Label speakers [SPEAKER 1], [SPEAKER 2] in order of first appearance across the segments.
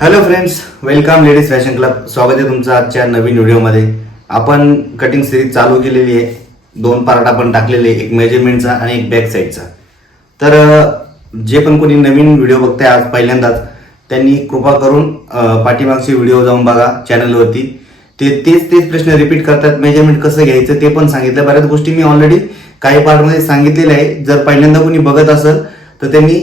[SPEAKER 1] Hello friends welcome ladies fashion club स्वागत आहे तुमचं आजच्या नवीन व्हिडिओमध्ये. आपण कटिंग सिरीज चालू केलेली आहे. दोन पार्ट आपण टाकलेले एक मेजरमेंटचा आणि एक बॅक साईडचा तर जे पण कोणी नवीन व्हिडिओ बघताय आज पहिल्यांदाच त्यांनी कृपा करून पाठीमागचे व्हिडिओ जाऊन बघा चॅनलवरती ते तेच तेच प्रश्न रिपीट करतात. मेजरमेंट कसं घ्यायचं ते पण सांगितलं. बऱ्याच गोष्टी मी ऑलरेडी काही पार्टमध्ये सांगितलेल्या आहे जर पहिल्यांदा कोणी बघत असेल तर त्यांनी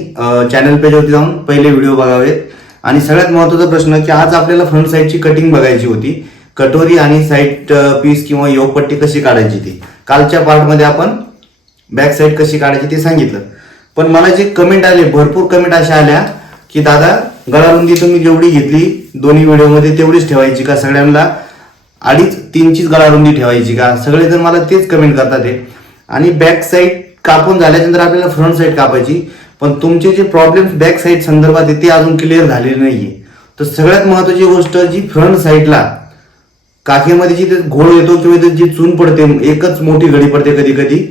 [SPEAKER 1] चॅनल पेजवरती जाऊन पहिले व्हिडिओ बघावेत. आणि सगळ्यात महत्त्वाचा प्रश्न की आज आपल्याला फ्रंट साईडची कटिंग बघायची होती. कटोरी आणि साईड पीस किंवा योगपट्टी कशी काढायची ती. कालच्या पार्टमध्ये आपण बॅक साईड कशी काढायची ते सांगितलं. पण मला जे कमेंट आले भरपूर कमेंट अशा आल्या की दादा गळारुंदी तुम्ही जेवढी घेतली दोन्ही व्हिडिओमध्ये तेवढीच ठेवायची का? सगळ्यांना अडीच तीनचीच गळारुंदी ठेवायची का? सगळेजण मला तेच कमेंट करतात आणि बॅक साईड कापून झाल्यानंतर आपल्याला फ्रंट साईड कापायची. पण तुमचे जे प्रॉब्लेम बॅक साईड संदर्भात ते अजून क्लिअर झालेले नाहीये. तर सगळ्यात महत्वाची गोष्ट जी फ्रंट साईडला काखेमध्ये जी ते घोळ येतो किंवा जी चून पडते एकच मोठी घडी पडते कधी कधी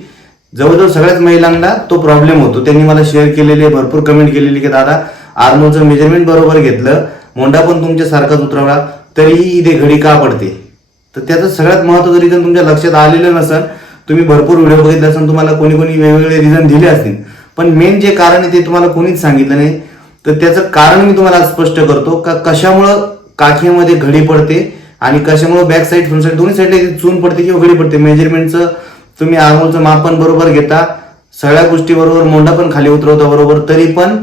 [SPEAKER 1] जवळजवळ सगळ्याच महिलांना तो प्रॉब्लेम होतो. त्यांनी मला शेअर केलेले भरपूर कमेंट केलेली की दादा आर्मोचं मेजरमेंट बरोबर घेतलं मोंडा पण तुमच्या सारखाच उतरवला तरीही इथे घडी का पडते? तर त्याचं सगळ्यात महत्वाचं रिझन तुमच्या लक्षात आलेलं नसेल तुम्ही भरपूर व्हिडिओ बघितले असेल तुम्हाला कोणी कोणी वेगवेगळे रिझन दिले असतील. पण मेन जे कारण आहे ते तुम्हाला कोणीच सांगितलं नाही. तर त्याचं कारण मी तुम्हाला स्पष्ट करतो का कशामुळं काखेमध्ये घडी पडते आणि कशामुळं बॅक साईड फ्रंट साईड दोन्ही साईडला चून पडते किंवा घडी पडते? मेजरमेंटचं तुम्ही आंघोळचं मापन बरोबर घेता सगळ्या गोष्टी बरोबर मोंडा पण खाली उतरवता बरोबर तरी पण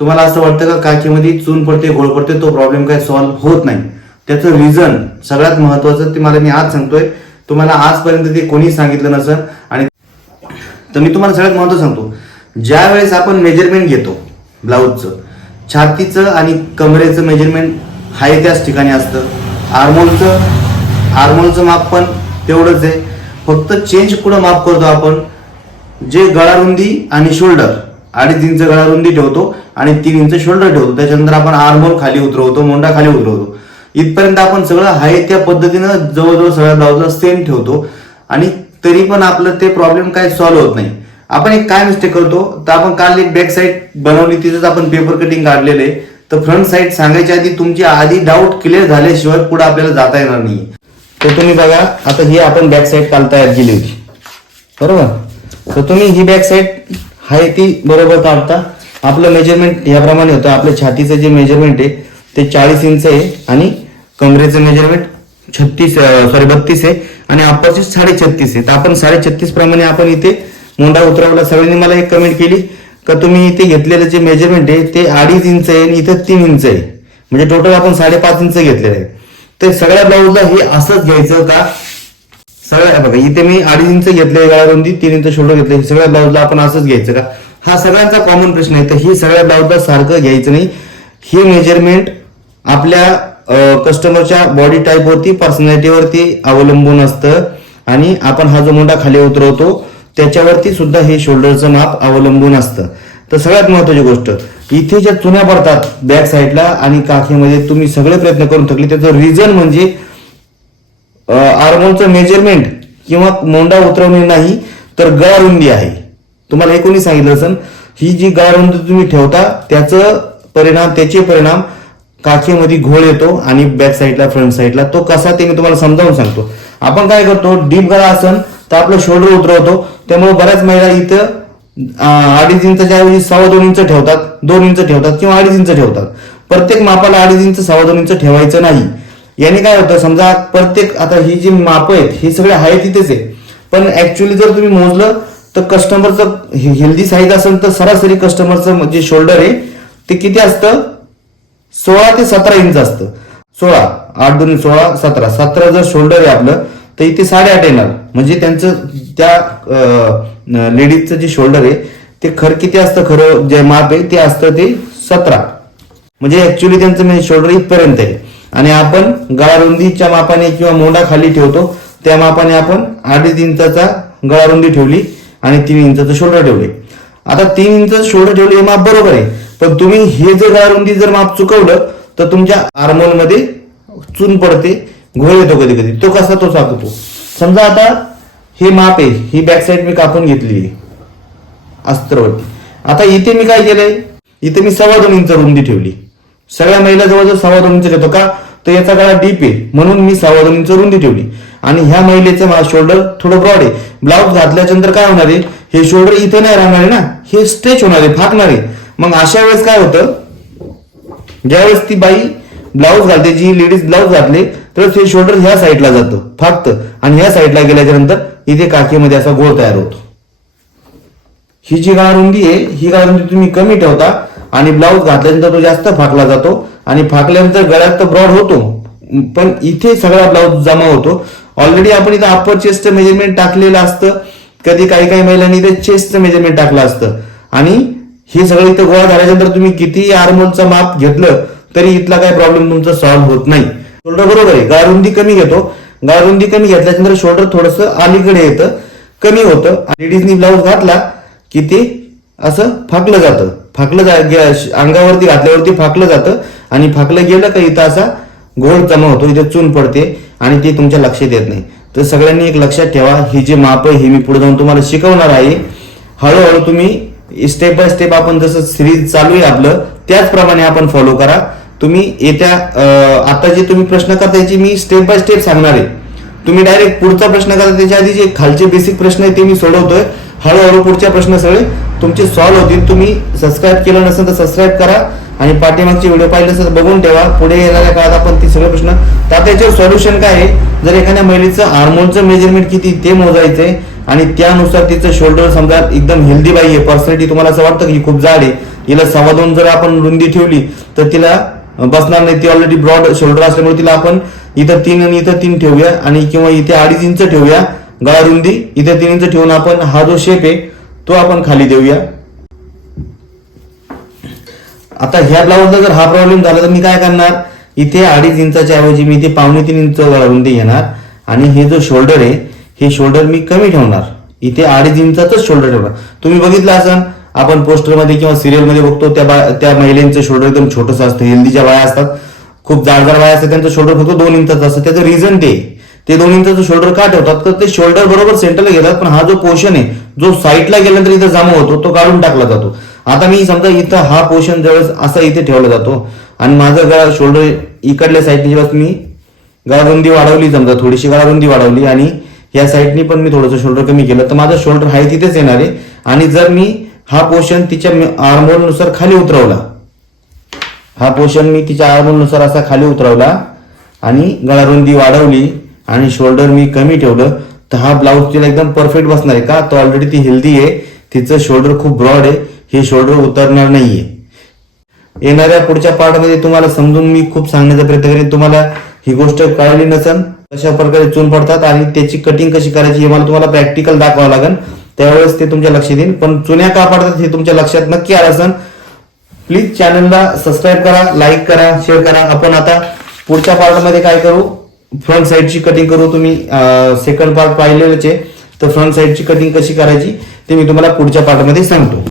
[SPEAKER 1] तुम्हाला असं वाटतं का काखेमध्ये चून पडते गोळ पडते तो प्रॉब्लेम काय सॉल्व्ह होत नाही? त्याचं रिझन सगळ्यात महत्वाचं ते मला मी आज सांगतोय. तुम्हाला आजपर्यंत ते कोणीच सांगितलं नसेल आणि तर मी तुम्हाला सगळ्यात महत्त्व सांगतो. ज्या वेळेस आपण मेजरमेंट घेतो ब्लाऊजचं छातीचं आणि कमरेचं मेजरमेंट हाय त्याच ठिकाणी असतं. आर्मोलचं आर्मोलचं माप पण तेवढंच आहे. फक्त चेंज कुठं माप करतो आपण. जे गळारुंदी आणि शोल्डर अडीच इंच गळारुंदी ठेवतो आणि तीन इंच शोल्डर ठेवतो. त्याच्यानंतर आपण आर्मोल खाली उतरवतो मोंडा खाली उतरवतो. इथपर्यंत आपण सगळं आहे त्या पद्धतीनं जवळजवळ सगळ्या ब्लाऊजला सेम ठेवतो. आणि तरी पण आपलं ते प्रॉब्लेम काय सॉल्व्ह होत नाही. आपण एक काय मिस्टेक करतो? तर आपण काल एक बॅक साईड बनवली तिथेच आपण पेपर कटिंग काढलेले. आहे. तर फ्रंट साईड सांगायच्या आधी तुमची आधी डाऊट क्लिअर झाल्याशिवाय पुढे आपल्याला जाता येणार नाही तर तुम्ही बघा आता ही आपण बॅक साईड काल तयार केली होती. बरोबर? तर तुम्ही ही बॅक साईड आहे ती बरोबर काढता. आपलं मेजरमेंट याप्रमाणे होतं. आपल्या छातीचं जे मेजरमेंट आहे ते चाळीस इंच आहे आणि कमरेचं मेजरमेंट छत्तीस सॉरी बत्तीस आहे आणि अप्परचे साडे छत्तीस आहे. तर आपण साडे छत्तीस प्रमाणे आपण इथे मुंडा उतरवला. सगळ्यांनी मला एक कमेंट केली का तुम्ही इथे घेतलेलं जे मेजरमेंट आहे ते अडीच इंच आहे आणि इथं तीन इंच आहे. म्हणजे टोटल आपण साडेपाच इंच घेतलेलं आहे. ते सगळ्या ब्लाऊजला हे असंच घ्यायचं का? सगळ्या बघा इथे मी अडीच इंच घेतले गळारुंदी तीन इंच शोल्डर घेतले सगळ्या ब्लाऊजला आपण असंच घ्यायचं का? हा सगळ्यांचा कॉमन प्रश्न आहे. तर ही सगळ्या ब्लाऊजला सारखं घ्यायचं नाही. ही मेजरमेंट आपल्या कस्टमरच्या बॉडी टाईपवरती पर्सनॅलिटीवरती अवलंबून असतं. आणि आपण हा जो मोठा खाली उतरवतो त्याच्यावरती सुद्धा हे शोल्डरचं माप अवलंबून असतं. तर सगळ्यात महत्वाची गोष्ट इथे ज्या चुन्या पडतात बॅक साईडला आणि काखेमध्ये तुम्ही सगळे प्रयत्न करून थकले त्याचं रिझन म्हणजे आर्मोनचं मेजरमेंट किंवा मोंडा उतरवणे नाही तर गळारुंदी आहे. तुम्हाला हे कोणी सांगितलं असेल ही जी गळारुंदी तुम्ही ठेवता त्याचं परिणाम त्याचे परिणाम काखेमध्ये घोळ येतो आणि बॅक साईडला फ्रंट साईडला तो कसा ते मी तुम्हाला समजावून सांगतो. आपण काय करतो डीप गळा असन तर आपलं शोल्डर उतरवतो त्यामुळे बऱ्याच महिला इथं अडीच इंचच्या ऐवजी सव्वा दोन इंच ठेवतात दोन इंच ठेवतात किंवा अडीच इंच ठेवतात. प्रत्येक मापाला अडीच इंच सव्वा दोन इंच ठेवायचं नाही. याने काय होतं समजा प्रत्येक आता ही जी माप आहेत हे सगळे आहे तिथेच आहे. पण ऍक्च्युली जर तुम्ही मोजलं तर कस्टमरचं हेल्दी साईज असेल तर सरासरी कस्टमरचं जे शोल्डर आहे ते किती असतं? सोळा ते सतरा इंच असतं. सोळा आठ दोन सोळा सतरा. सतरा जर शोल्डर आहे आपलं तर इथे साडेआठ येणार. म्हणजे त्यांचं त्या लेडीजचं जे शोल्डर आहे ते खर किती असतं? खरं जे माप आहे ते असतं ते सतरा. म्हणजे ऍक्च्युली त्यांचं म्हणजे शोल्डर इथपर्यंत आहे. आणि आपण गळारुंदीच्या मापाने किंवा मोंडा खाली ठेवतो त्या मापाने आपण अडीच इंचाचा गळारुंदी ठेवली आणि तीन इंचाचं शोल्डर ठेवले. आता तीन इंच शोल्डर ठेवले हे माप बरोबर आहे. पण तुम्ही हे जर गळारुंदी जर माप चुकवलं तर तुमच्या आर्मोलमध्ये चून पडते. घोळ येतो कधी कधी. तो कसा तो चाकतो समजा आता हे माप आहे ही बॅक साईड मी कापून घेतली आहे. अस्त्रवरती आता इथे मी काय केलंय? इथे मी सव्वा दोन इंच रुंदी ठेवली. सगळ्या महिला जवळजवळ सव्वा दोन इंच घेतो का? तर याचा गळा डीप आहे. म्हणून मी सव्वा दोन इंच रुंदी ठेवली. आणि ह्या महिलेचं शोल्डर थोडं ब्रॉड आहे. ब्लाऊज घातल्याच्या नंतर काय होणार आहे? हे शोल्डर इथे नाही राहणार आहे ना? हे स्ट्रेच होणार आहे फाकणार आहे. मग अशा वेळेस काय होतं? ज्यावेळेस ती बाई ब्लाऊज घालते जी लेडीज ब्लाऊज घातले तर ते शोल्डर ह्या साईडला जातं फक्त. आणि ह्या साईडला गेल्याच्यानंतर इथे काकीमध्ये असा गोळ तयार होतो. ही जी गाळरुंदी आहे ही गाळरुंदी तुम्ही कमी ठेवता आणि ब्लाऊज घातल्यानंतर तो जास्त फाकला जातो आणि फाकल्यानंतर गळ्यात तर ब्रॉड होतो पण इथे सगळा ब्लाऊज जमा होतो. ऑलरेडी आपण इथं अप्पर चेस्टचं मेजरमेंट टाकलेलं असतं. कधी काही काही महिलांनी इथे चेस्टचं मेजरमेंट टाकलं असतं. आणि हे सगळं इथं गोळा झाल्यानंतर तुम्ही किती आर्मोलचं माप घेतलं तरी इथला काय प्रॉब्लेम तुमचा सॉल्व्ह होत नाही. शोल्डर बरोबर आहे. गारुंदी कमी घेतो. गारुंदी कमी घेतल्यानंतर शोल्डर थोडस अलीकडे येतं. कमी होतं. लेडीजनी ब्लाऊज घातला की ते असं फाकलं जातं. फाकलं जा अंगावरती घातल्यावरती फाकलं जातं. आणि फाकलं गेलं का इथं असा गोळ जमा होतो. इथे चून पडते आणि ते तुमच्या लक्षात येत नाही. तर सगळ्यांनी एक लक्षात ठेवा. ही जे माप आहे हे मी पुढे जाऊन तुम्हाला शिकवणार आहे. हळूहळू तुम्ही स्टेप बाय स्टेप आपण जसं सिरीज चालू आहे आपलं त्याचप्रमाणे आपण फॉलो करा. तुम्ही येत्या आता जे तुम्ही प्रश्न करता याची मी स्टेप बाय स्टेप सांगणार आहे तुम्ही डायरेक्ट पुढचा प्रश्न करता त्याच्या आधी जे खालचे बेसिक प्रश्न आहे ते मी सोडवतोय. हळूहळू पुढच्या प्रश्न सगळे तुमचे सॉल्व्ह होतील. तुम्ही सबस्क्राईब केलं नसेल तर सबस्क्राईब करा आणि पाठीमागचे व्हिडिओ पाहिले असेल तर बघून ठेवा. पुढे येणाऱ्या काळात आपण ती सगळे प्रश्न तर त्याच्यावर सोल्युशन काय आहे? जर एखाद्या महिलेचं हार्मोनचं मेजरमेंट किती ते मोजायचंय आणि त्यानुसार तिचं शोल्डर समजा एकदम हेल्दी बाई आहे पर्सनॅलिटी तुम्हाला असं वाटतं की खूप जाड आहे. हिला सव्वा दोन जर आपण रुंदी ठेवली तर तिला बसणार नाही. ती ऑलरेडी ब्रॉड शोल्डर असल्यामुळे तिला आपण इथं तीन आणि इथं तीन ठेवूया आणि किंवा इथे अडीच इंच ठेवूया. गळा रुंदी इथे तीन इंच ठेवून आपण हा जो शेप आहे तो आपण खाली देऊया. आता ह्या ब्लाऊजला जर हा प्रॉब्लेम झाला तर मी काय करणार? इथे अडीच इंचाच्या ऐवजी मी इथे पावणे तीन इंच गळा रुंदी घेणार. आणि हे जो शोल्डर आहे हे शोल्डर मी कमी ठेवणार. इथे अडीच इंचाच शोल्डर ठेवणार. तुम्ही बघितलं असाल आपण पोस्टरमध्ये किंवा सिरियलमध्ये बघतो त्या बा- त्या महिलेचं शोल्डर एकदम छोटंसं असतं हेल्दीच्या बाया असतात. खूप जाडजाड बाया असतात त्यांचं शोल्डर फक्त दोन इंचाचं असतं. त्याचं रिझन ते. ते दोन इंचाचं शोल्डर का ठेवतात? तर ते शोल्डर बरोबर सेंटरला घेतात पण हा जो पोर्शन आहे जो साईडला गेल्यानंतर इथं जमा होतो तो काढून टाकला जातो. आता मी समजा इथं हा पोर्शन जवळच असा इथे ठेवला जातो आणि माझं गळा शोल्डर इकडल्या साईडने जेव्हा मी गळारुंदी वाढवली समजा थोडीशी गळारुंदी वाढवली आणि या साईडनी पण मी थोडंसं शोल्डर कमी केलं तर माझं शोल्डर हाय तिथेच येणार आहे. आणि जर मी हा पोषण तिच्या हार्मोननुसार खाली उतरवला. हा पोषण मी तिच्या हार्मोननुसार असा खाली उतरवला आणि गळारुंदी वाढवली आणि शोल्डर मी कमी ठेवलं. तर हा ब्लाऊज तिला एकदम परफेक्ट बसणार आहे का? तो ऑलरेडी ती हेल्दी आहे. तिचं शोल्डर खूप ब्रॉड आहे. हे शोल्डर उतरणार नाहीये. येणाऱ्या पुढच्या पार्टमध्ये तुम्हाला समजून मी खूप सांगण्याचा प्रयत्न करेन. तुम्हाला ही गोष्ट कळली नसेल कशा प्रकारे चून पडतात आणि त्याची कटिंग कशी करायची हे मला तुम्हाला प्रॅक्टिकल दाखवावं लागेल. त्यावेळेस ते तुमच्या लक्षात येईल पण चुन्या का पडतात हे तुमच्या लक्षात नक्की आलं असेल प्लीज चॅनलला सबस्क्राईब करा लाईक करा शेअर करा. आपण आता पुढच्या पार्टमध्ये काय करू? फ्रंट साईडची कटिंग करू तुम्ही. सेकंड पार्ट पाहिलेलंच आहे. तर फ्रंट साईडची कटिंग कशी करायची ते मी तुम्हाला पुढच्या पार्टमध्ये सांगतो.